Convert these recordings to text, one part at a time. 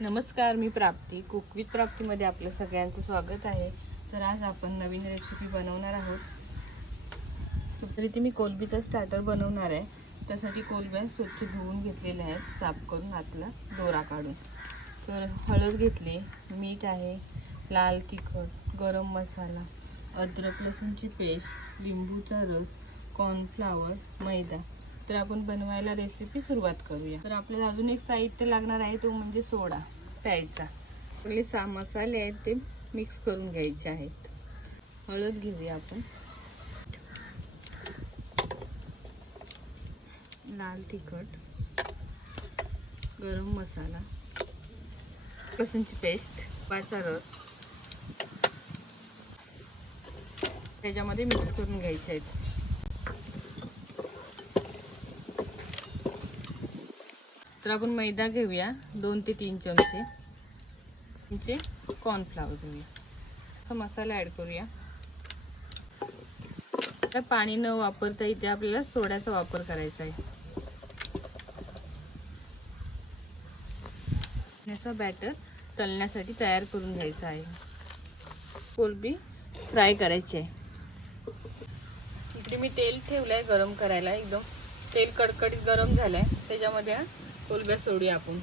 नमस्कार मी प्राप्ती. Cook with प्राप्तीमध्ये आपलं सगळ्यांचं स्वागत आहे. तर आज आपण नवीन रेसिपी बनवणार आहोत. तर इथे मी कोलबीचा स्टार्टर बनवणार आहे. त्यासाठी कोलब्या स्वच्छ धुवून घेतलेल्या आहेत साफ करून आतला दोरा काढून. तर हळद घेतली मीठ आहे लाल तिखट गरम मसाला अद्रक लसूणची पेस्ट लिंबूचा रस कॉर्नफ्लावर मैदा. तर आपण बनवायला रेसिपी सुरुवात करूया. तर आपल्याला अजून एक साहित्य लागणार आहे तो म्हणजे सोडा प्यायचा. आपले सहा मसाले आहेत ते मिक्स करून घ्यायचे आहेत. हळद घेऊया आपण. लाल तिखट गरम मसाला लसूणची पेस्ट पाचा रस. त्याच्यामध्ये मिक्स करून घ्यायचे आहेत. तर आपण मैदा घेऊया दोन ते तीन चमचे. चमचे कॉर्नफ्लावर घेऊया. असा मसाला ॲड करूया. आता पाणी न वापरता इथे आपल्याला सोड्याचा वापर करायचा आहे. असा बॅटर तलण्यासाठी तयार करून घ्यायचा आहे. कोलबी फ्राय करायची आहे. इकडे मी तेल ठेवलं आहे गरम करायला एकदम तेल कडकडीत गरम झालं आहे त्याच्यामध्ये कोलब्या सोडूया आपण.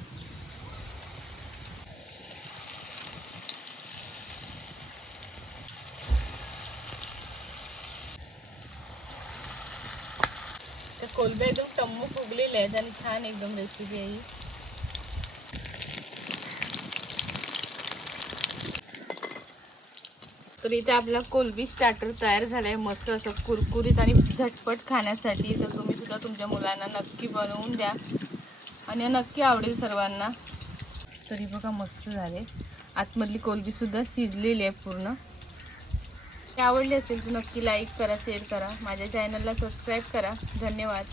त्या कोलब्या एकदम टम्म फुगलेले आहेत आणि छान एकदम रेसिपी आहे तर इथे आपला कोलबी स्टार्टर तयार झाला आहे मस्त असं कुरकुरीत आणि झटपट खाण्यासाठी. तर तुम्ही सुद्धा तुमच्या मुलांना नक्की बनवून द्या. आणि नक्की आवडेल सर्वांना. तरी बघा मस्त झाले. आतमधली कोलबीसुद्धा शिजलेली आहे पूर्ण. ते आवडले असेल तर नक्की लाईक करा शेअर करा. माझ्या चॅनलला सबस्क्राईब करा. धन्यवाद.